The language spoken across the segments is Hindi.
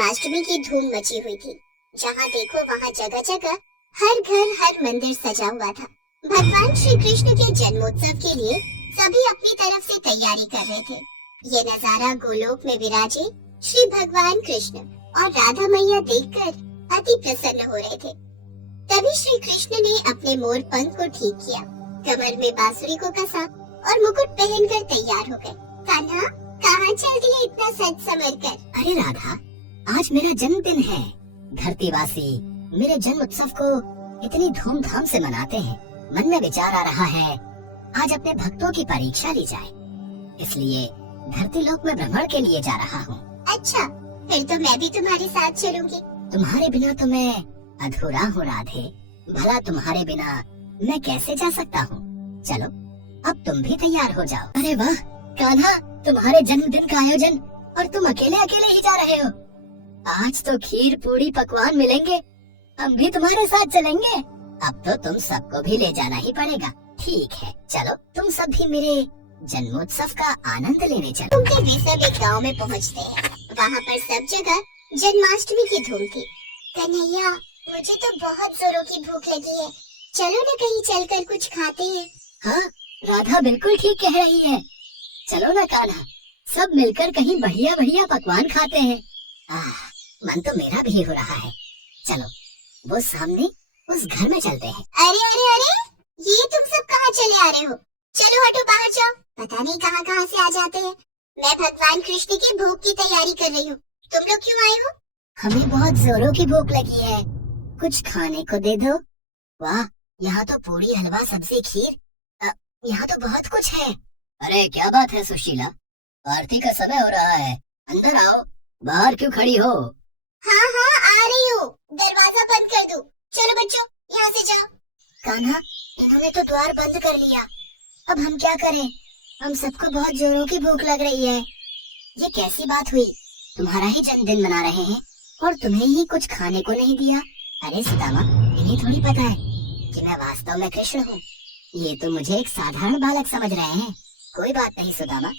जन्माष्टमी की धूम मची हुई थी। जहाँ देखो वहाँ जगह जगह हर घर हर मंदिर सजा हुआ था। भगवान श्री कृष्ण के जन्मोत्सव के लिए सभी अपनी तरफ से तैयारी कर रहे थे। ये नजारा गोलोक में विराजे श्री भगवान कृष्ण और राधा मैया देखकर अति प्रसन्न हो रहे थे। तभी श्री कृष्ण ने अपने मोर पंख को ठीक किया, कमर में बांसुरी को कसा और मुकुट पहनकर तैयार हो गए। कान्हा, कहाँ चल दिए इतना सज संवर कर? अरे राधा, आज मेरा जन्मदिन है। धरतीवासी मेरे जन्म उत्सव को इतनी धूमधाम से मनाते हैं। मन में विचार आ रहा है आज अपने भक्तों की परीक्षा ली जाए, इसलिए धरती लोक में भ्रमण के लिए जा रहा हूँ। अच्छा, फिर तो मैं भी तुम्हारे साथ चलूंगी। तुम्हारे बिना तो मैं अधूरा हूँ राधे। भला तुम्हारे बिना मैं कैसे जा सकता हूँ? चलो, अब तुम भी तैयार हो जाओ। अरे वाह कान्हा, तुम्हारे जन्मदिन का आयोजन और तुम अकेले अकेले ही जा रहे हो। आज तो खीर पूरी पकवान मिलेंगे, हम भी तुम्हारे साथ चलेंगे। अब तो तुम सबको भी ले जाना ही पड़ेगा। ठीक है, चलो तुम सब भी मेरे जन्मोत्सव का आनंद लेने चलो। उनके वे सब एक गाँव में पहुँचते हैं। वहाँ पर सब जगह जन्माष्टमी की धूम थी। कन्हैया, मुझे तो बहुत जोरों की भूख लगी है, चलो न कहीं चलकर कुछ खाते हैं। हाँ, राधा बिल्कुल ठीक कह रही है। चलो ना कान्हा, सब मिलकर कहीं बढ़िया बढ़िया पकवान खाते हैं। मन तो मेरा भी हो रहा है। चलो, वो सामने उस घर में चलते हैं। अरे अरे अरे, ये तुम सब कहाँ चले आ रहे हो? चलो हटो, बाहर जाओ। पता नहीं कहाँ कहाँ से आ जाते हैं। मैं भगवान कृष्ण की भोग की तैयारी कर रही हूँ। तुम लोग क्यों आए हो? हमें बहुत जोरों की भूख लगी है, कुछ खाने को दे दो। वाह, यहाँ तो पूरी, हलवा, सब्जी, खीर, यहाँ तो बहुत कुछ है। अरे क्या बात है सुशीला, आरती का समय हो रहा है, अंदर आओ। बाहर क्यों खड़ी हो? हाँ हाँ, आ रही हूँ। दरवाजा बंद कर दो। चलो बच्चों, यहाँ से जाओ। कान्हा, इन्होंने तो द्वार बंद कर लिया, अब हम क्या करें? हम सबको बहुत जोरों की भूख लग रही है। ये कैसी बात हुई? तुम्हारा ही जन्मदिन मना रहे हैं और तुम्हें ही कुछ खाने को नहीं दिया। अरे सुदामा, इन्हें थोड़ी पता है कि मैं वास्तव में कृष्ण हूँ। ये तो मुझे एक साधारण बालक समझ रहे हैं। कोई बात नहीं सुदामा,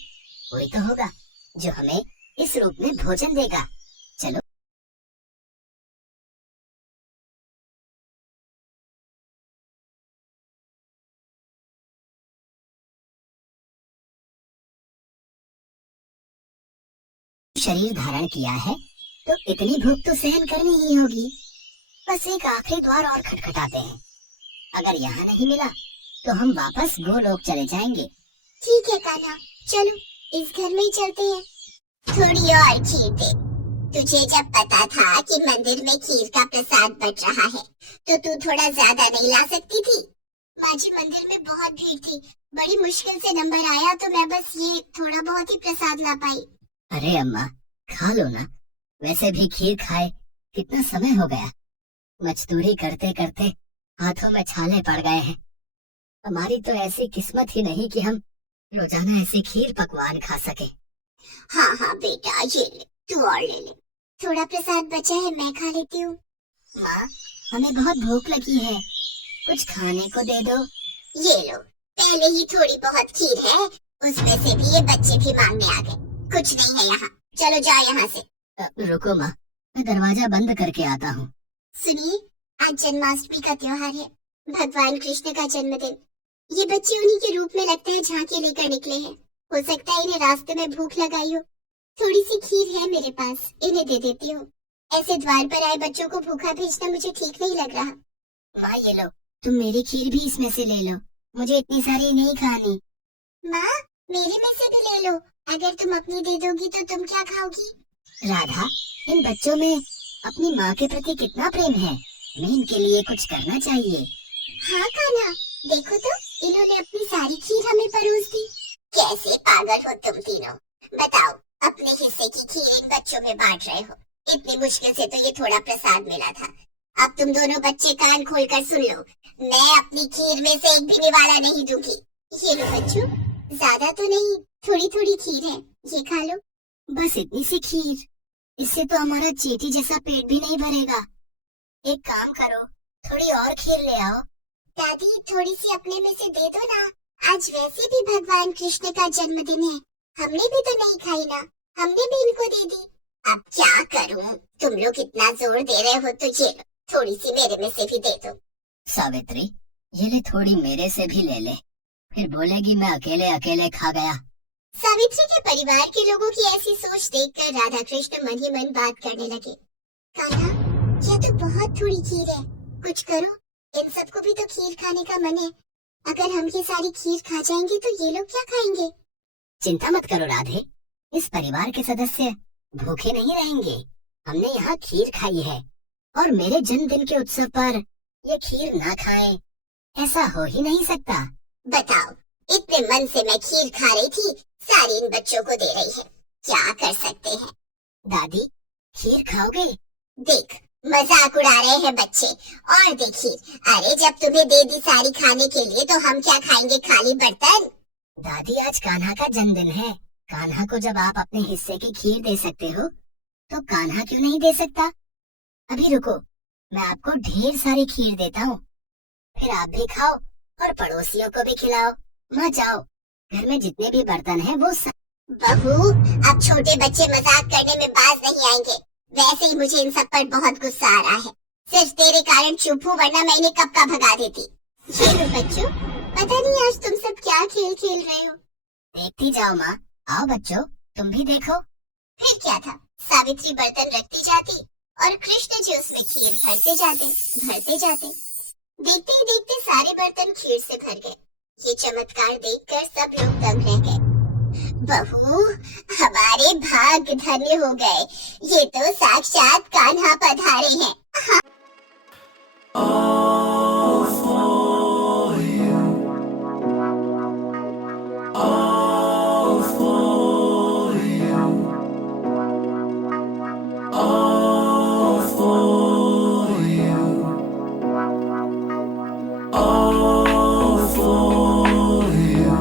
कोई तो होगा जो हमें इस रूप में भोजन देगा। चलो। शरीर धारण किया है तो इतनी भूख तो सहन करनी ही होगी। बस एक आखिरी द्वार और खटखटाते हैं। अगर यहाँ नहीं मिला तो हम वापस गोलोक चले जाएंगे। ठीक है कान्हा, चलो इस घर में ही चलते हैं। थोड़ी और खीर दे। तुझे जब पता था कि मंदिर में खीर का प्रसाद बच रहा है तो तू थोड़ा ज्यादा नहीं ला सकती थी? माँ जी, मंदिर में बहुत भीड़ थी, बड़ी मुश्किल से नंबर आया तो मैं बस ये थोड़ा बहुत ही प्रसाद ला पाई। अरे अम्मा, खा लो ना। वैसे भी खीर खाए कितना समय हो गया। मजदूरी करते करते हाथों में छाले पड़ गए हैं। हमारी तो ऐसी किस्मत ही नहीं कि हम रोजाना ऐसे खीर पकवान खा सके। हाँ हाँ बेटा, ये ले, तू और ले ले। थोड़ा प्रसाद बचा है, मैं खा लेती हूँ। माँ, हमें बहुत भूख लगी है, कुछ खाने को दे दो। ये लो, पहले ही थोड़ी बहुत खीर है, उसमें से भी ये बच्चे भी मांगने आ गए। कुछ नहीं है यहाँ, चलो जाओ यहाँ से। रुको माँ, मैं दरवाजा बंद करके आता हूँ। सुनिए, आज जन्माष्टमी का त्योहार है, भगवान कृष्ण का जन्मदिन। ये बच्चे उन्हीं के रूप में लगता है झांकी लेकर निकले हैं। हो सकता है इन्हें रास्ते में भूख लगाई हो। थोड़ी सी खीर है मेरे पास, इन्हें दे देती हूँ। ऐसे द्वार पर आए बच्चों को भूखा भेजना मुझे ठीक नहीं लग रहा। माँ ये लो, तुम मेरी खीर भी इसमें से ले लो, मुझे इतनी सारी नहीं खानी। माँ, मेरे में से भी ले लो। अगर तुम अपनी दे दोगी तो तुम क्या खाओगी? राधा, इन बच्चों में अपनी माँ के प्रति कितना प्रेम है, हमें इनके लिए कुछ करना चाहिए। हाँ कान्हा, देखो तो, इन्होंने अपनी सारी खीर हमें परोस दी। कैसे पागल हो तुम तीनों? बताओ, अपने हिस्से की खीर इन बच्चों में बांट रहे हो। इतनी मुश्किल से तो ये थोड़ा प्रसाद मिला था। अब तुम दोनों बच्चे कान खोलकर सुन लो, मैं अपनी खीर में से एक भी निवाला नहीं दूंगी। ये लो बच्चों, ज्यादा तो नहीं, थोड़ी थोड़ी खीर है, ये खा लो। बस इतनी सी खीर? इससे तो हमारा चींटी जैसा पेट भी नहीं भरेगा। एक काम करो, थोड़ी और खीर ले आओ। दादी, थोड़ी सी अपने में से दे दो ना, आज वैसे भी भगवान कृष्ण का जन्मदिन है। हमने भी तो नहीं खाई ना, हमने भी इनको दे दी। अब क्या करूं? तुम लोग इतना जोर दे रहे हो तो ये लो, थोड़ी सी मेरे में से भी दे दो। सावित्री, ये ले थोड़ी मेरे से भी ले ले, फिर बोलेगी मैं अकेले अकेले खा गया। सावित्री के परिवार के लोगों की ऐसी सोच देखकर राधा कृष्ण मन ही मन बात करने लगे। कान्हा, यह तो बहुत थोड़ी खीर है, कुछ करो, इन सबको भी तो खीर खाने का मन है। अगर हम ये सारी खीर खा जाएंगे तो ये लोग क्या खाएंगे? चिंता मत करो राधे, इस परिवार के सदस्य भूखे नहीं रहेंगे। हमने यहाँ खीर खाई है और मेरे जन्मदिन के उत्सव पर ये खीर ना खाएं, ऐसा हो ही नहीं सकता। बताओ, इतने मन से मैं खीर खा रही थी, सारी इन बच्चों को दे रही है, क्या कर सकते हैं? दादी, खीर खाओगे? देख, मजाक उड़ा रहे हैं बच्चे। और देखिए, अरे जब तुम्हें दे दी सारी खाने के लिए तो हम क्या खाएंगे, खाली बर्तन? दादी, आज कान्हा का जन्मदिन है। कान्हा को जब आप अपने हिस्से की खीर दे सकते हो तो कान्हा क्यों नहीं दे सकता? अभी रुको, मैं आपको ढेर सारी खीर देता हूँ, फिर आप भी खाओ और पड़ोसियों को भी खिलाओ। माँ जाओ, घर में जितने भी बर्तन हैं वो सब। बहू, अब छोटे बच्चे मजाक करने में बाज नहीं आएंगे। वैसे ही मुझे इन सब पर बहुत गुस्सा आ रहा है। सिर्फ तेरे कारण चुप हूँ, वरना मैं इन्हें कब का भगा देती। ये लो बच्चों, पता नहीं आज तुम सब क्या खेल खेल रहे हो। देखती जाओ माँ, आओ बच्चों, तुम भी देखो। फिर क्या था, सावित्री बर्तन रखती जाती और कृष्ण जी उसमें खीर भरते जाते। देखते ही देखते सारे बर्तन खीर से भर गए। ये चमत्कार देखकर सब लोग दंग रह गए। बहू, हमारे भाग धन्य हो गए, ये तो साक्षात कान्हा पधारे हैं। All for you. All for you. All for you. All for you.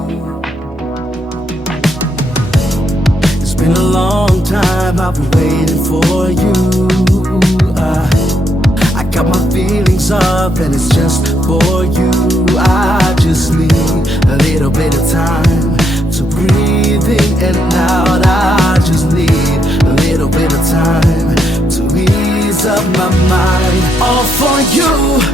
It's been a long time I've been waiting for you. I got my feelings up and it's just for you. I just need a little bit of time to breathe in and out. I just need a little bit of time to ease up my mind. All for you.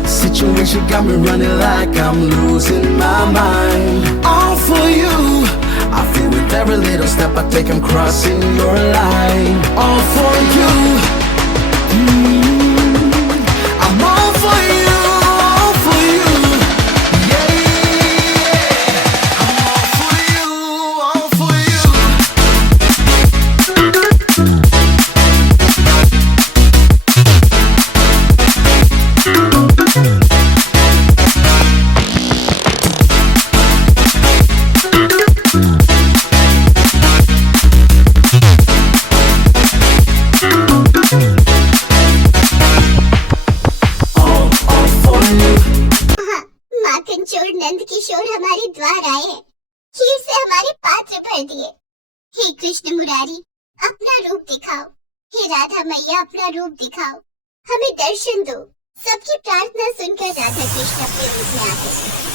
Situation got me running like I'm losing my mind. All for you. I feel with every little step I take I'm crossing your line. All for you. I'm all for you, all for you. Yeah, I'm all for you, all for you. माखन चोर नंद किशोर हमारे द्वार आए हैं, खीर से हमारे पात्र भर दिए। हे कृष्ण मुरारी, अपना रूप दिखाओ। हे राधा मैया, अपना रूप दिखाओ, हमें दर्शन दो। सबकी प्रार्थना सुनकर राधा कृष्ण अपने रूप में आते,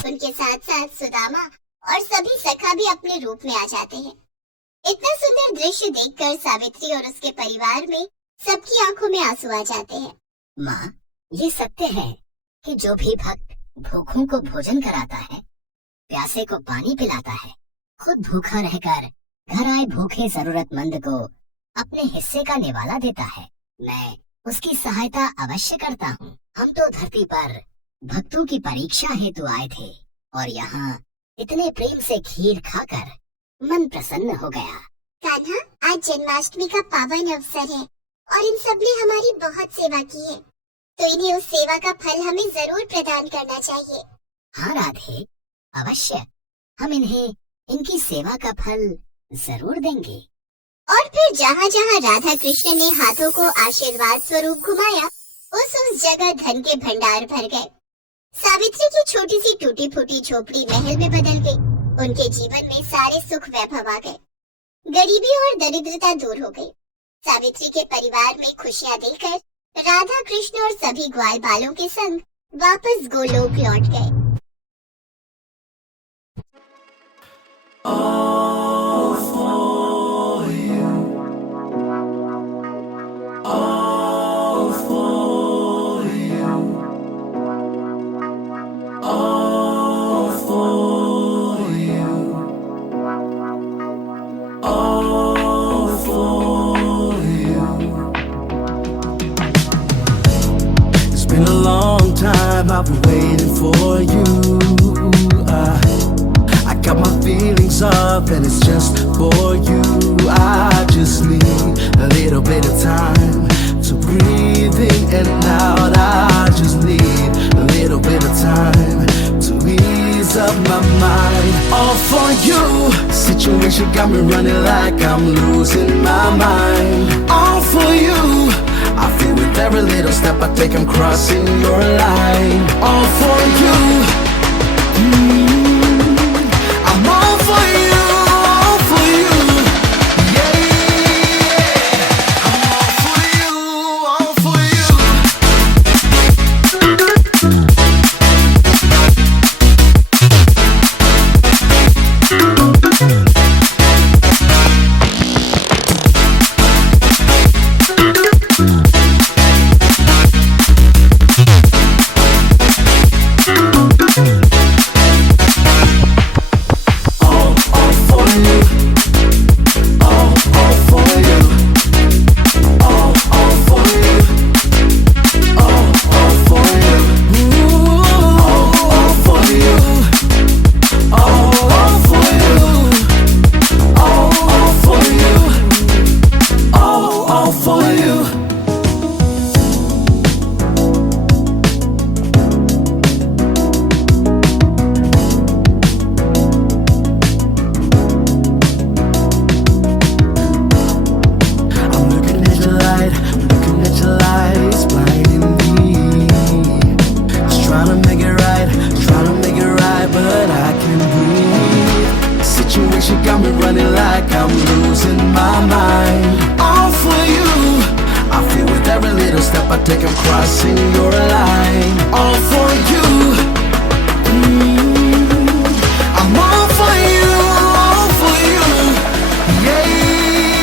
उनके साथ साथ सुदामा और सभी सखा भी अपने रूप में आ जाते हैं। इतना सुंदर दृश्य देखकर सावित्री और उसके परिवार में सबकी आंखों में आंसू आ जाते हैं। माँ, ये सत्य है कि जो भी भक्त भूखों को भोजन कराता है, प्यासे को पानी पिलाता है, खुद भूखा रहकर घर आए भूखे जरूरतमंद को अपने हिस्से का निवाला देता है, मैं उसकी सहायता अवश्य करता हूँ। हम तो धरती पर भक्तों की परीक्षा हेतु आए थे और यहाँ इतने प्रेम से खीर खाकर मन प्रसन्न हो गया। कान्हा, आज जन्माष्टमी का पावन अवसर है और इन सब ने हमारी बहुत सेवा की है, तो इन्हें उस सेवा का फल हमें जरूर प्रदान करना चाहिए। हाँ राधे, अवश्य हम इन्हें इनकी सेवा का फल जरूर देंगे। और फिर जहाँ जहाँ राधा कृष्ण ने हाथों को आशीर्वाद स्वरूप घुमाया, उस जगह धन के भंडार भर गए। सावित्री की छोटी सी टूटी फूटी झोपड़ी महल में बदल गई। उनके जीवन में सारे सुख वैभव आ गए, गरीबी और दरिद्रता दूर हो गई। सावित्री के परिवार में खुशियाँ देखकर राधा कृष्ण और सभी ग्वाल बालों के संग वापस गोलोक लौट गए। All for you. time I've been waiting for you. I got my feelings up and it's just for you. I just need a little bit of time to breathe in and out. I just need a little bit of time to ease up my mind. All for you. Situation got me running like I'm losing my mind. All for you. I feel with every little step I take I'm crossing your line. All for you.